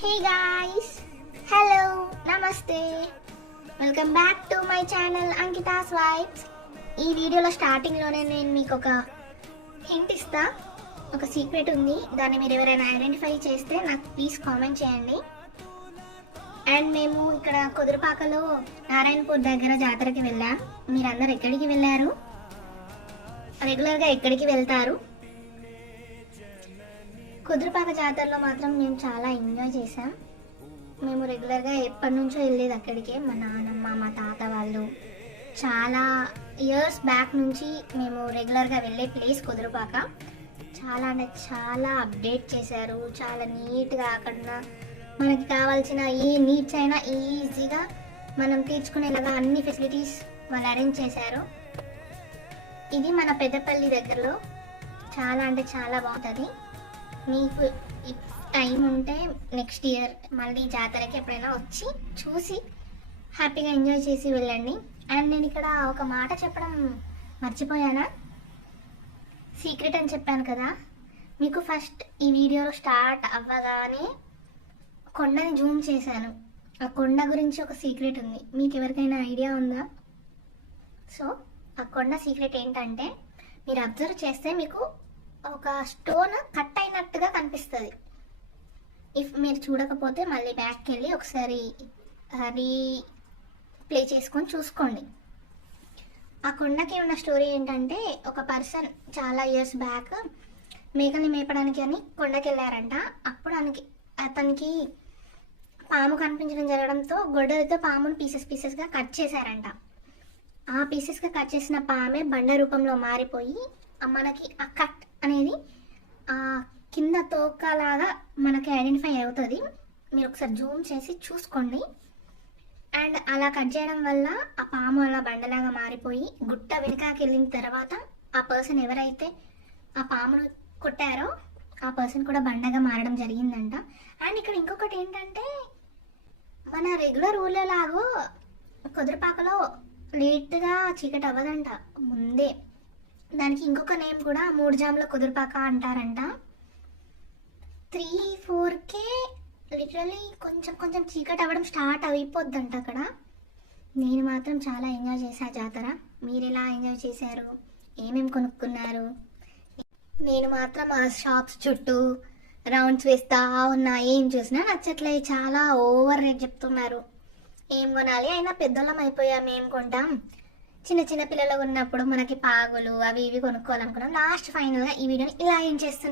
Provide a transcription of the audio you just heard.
హే guys, hello, నమస్తే, welcome back to my channel Ankita's vibes. ఈ వీడియోలో స్టార్టింగ్లోనే నేను మీకు ఒక హింట్ ఇస్తా. ఒక సీక్రెట్ ఉంది, దాన్ని మీరు ఎవరైనా ఐడెంటిఫై చేస్తే నాకు ప్లీజ్ కామెంట్ చేయండి. అండ్ మేము ఇక్కడ కుదురుపాకలో నారాయణపూర్ దగ్గర జాతరకి వెళ్ళాం. మీరందరూ ఎక్కడికి వెళ్ళారు? రెగ్యులర్గా ఎక్కడికి వెళ్తారు? కుదురుపాక జాతరలో మాత్రం మేము చాలా ఎంజాయ్ చేసాం. మేము రెగ్యులర్గా ఎప్పటి నుంచో వెళ్ళేది అక్కడికే. మా నాన్నమ్మ, మా తాత వాళ్ళు చాలా ఇయర్స్ బ్యాక్ నుంచి మేము రెగ్యులర్గా వెళ్ళే ప్లేస్ కుదురుపాక. చాలా అంటే చాలా అప్డేట్ చేశారు. చాలా నీట్గా అక్కడ మనకి కావాల్సిన ఏ నీడ్స్ అయినా ఈజీగా మనం తీర్చుకునేలాగా అన్ని ఫెసిలిటీస్ వాళ్ళు అరేంజ్ చేశారు. ఇది మన పెద్దపల్లి దగ్గరలో. చాలా అంటే చాలా బాగుంటుంది. మీకు టైం ఉంటే నెక్స్ట్ ఇయర్ మళ్ళీ జాతరకి ఎప్పుడైనా వచ్చి చూసి హ్యాపీగా ఎంజాయ్ చేసి వెళ్ళండి. అండ్ నేను ఇక్కడ ఒక మాట చెప్పడం మర్చిపోయానా? సీక్రెట్ అని చెప్పాను కదా. మీకు ఫస్ట్ ఈ వీడియోలో స్టార్ట్ అవ్వగానే కొండని జూమ్ చేశాను. ఆ కొండ గురించి ఒక సీక్రెట్ ఉంది. మీకు ఎవరికైనా ఐడియా ఉందా? సో ఆ కొండ సీక్రెట్ ఏంటంటే, మీరు అబ్జర్వ్ చేస్తే మీకు ఒక స్టోన్ కట్ అయినట్టుగా కనిపిస్తుంది. ఇఫ్ మీరు చూడకపోతే మళ్ళీ బ్యాక్కి వెళ్ళి ఒకసారి రీప్లే చేసుకొని చూసుకోండి. ఆ కొండకి ఉన్న స్టోరీ ఏంటంటే, ఒక పర్సన్ చాలా ఇయర్స్ బ్యాక్ మేకల్ని మేపడానికి అని కొండకి వెళ్ళారంట. అప్పుడు అతనికి పాము కనిపించడం జరగడంతో గొడ్డలితో పామును పీసెస్గా కట్ చేశారంట. ఆ పీసెస్గా కట్ చేసిన పామే బండ రూపంలో మారిపోయి మనకి ఆ కట్ అనేది ఆ కింద తోకలాగా మనకి ఐడెంటిఫై అవుతుంది. మీరు ఒకసారి జూమ్ చేసి చూసుకోండి. అండ్ అలా కట్ చేయడం వల్ల ఆ పాము అలా బండలాగా మారిపోయి గుట్ట వెనుకకి వెళ్ళిన తర్వాత ఆ పర్సన్ ఎవరైతే ఆ పామును కొట్టారో ఆ పర్సన్ కూడా బండగా మారడం జరిగిందంట. అండ్ ఇక్కడ ఇంకొకటి ఏంటంటే, మన రెగ్యులర్ ఊళ్ళో లాగో కుదురుపాకలో లేట్గా చీకటి అవ్వదంట, ముందే. దానికి ఇంకొక నేమ్ కూడా 3 జాముల కుదురుపాక అంటారంట. 3-4కే లిటరలీ కొంచెం చీకటి అవ్వడం స్టార్ట్ అయిపోద్దంట అక్కడ. నేను మాత్రం చాలా ఎంజాయ్ చేశా జాతర. మీరు ఎలా ఎంజాయ్ చేశారు? ఏమేమి కొనుక్కున్నారు? నేను మాత్రం ఆ షాప్స్ చుట్టూ రౌండ్స్ వేస్తా ఉన్నా. ఏం చూసినా నచ్చట్లే. చాలా ఓవర్ రేట్ చెప్తున్నారు. ఏం కొనాలి? అయినా పెద్దోళ్ళం అయిపోయాం, ఏం కొంటాం? చిన్న పిల్లలు ఉన్నప్పుడు మనకి పాగులు అవి ఇవి కొనుక్కోవాలనుకున్నాం. లాస్ట్ ఫైనల్గా ఈ వీడియోని ఇలా ఏం చేస్తున్నాం.